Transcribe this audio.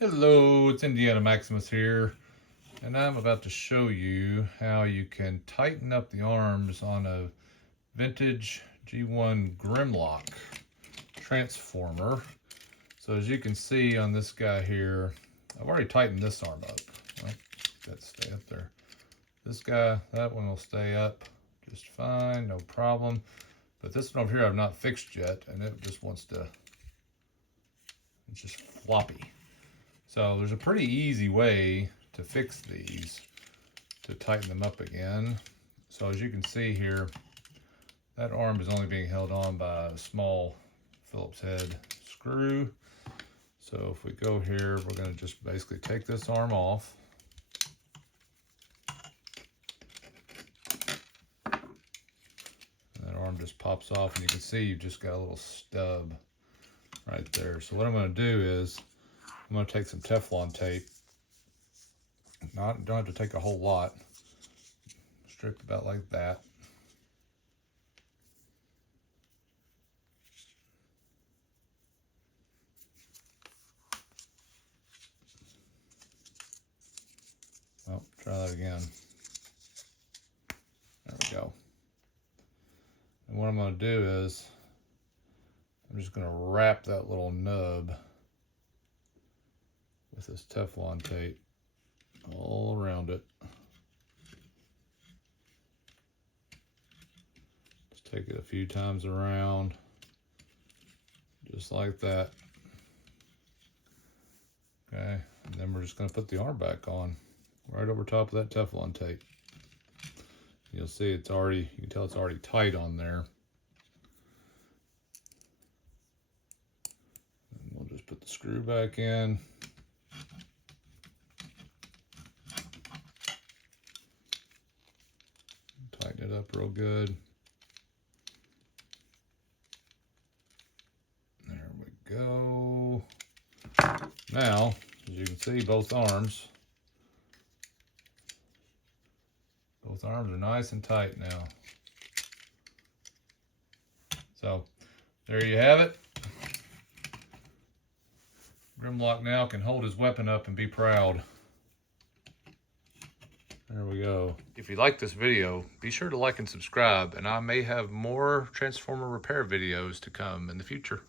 Hello, it's Indiana Maximus here, and I'm about to show you how you can tighten up the arms on a vintage G1 GRIMLOck transformer. So as you can see on this guy here, I've already tightened this arm up. Well, that stay up there. This guy, that one will stay up just fine, no problem. But this one over here I've not fixed yet, and it just wants to, it's just floppy. So there's a pretty easy way to fix these, to tighten them up again. So as you can see here, that arm is only being held on by a small Phillips head screw. So if we go here, we're going to just basically take this arm off. And that arm just pops off, and you can see you've just got a little stub right there. So what I'm going to do is I'm going to take some Teflon tape. Don't have to take a whole lot. Strip about like that. Oh, try that again. There we go. And what I'm going to do is I'm just going to wrap that little nub with this Teflon tape all around it. Just take it a few times around, just like that. Okay, and then we're just going to put the arm back on right over top of that Teflon tape. You'll see it's already, you can tell it's already tight on there. And we'll just put the screw back in. Tighten it up real good. There we go. Now, as you can see, both arms are nice and tight now. So, there you have it. GRIMLOCK now can hold his weapon up and be proud. There we go. If you like this video, be sure to like and subscribe, and I may have more transformer repair videos to come in the future.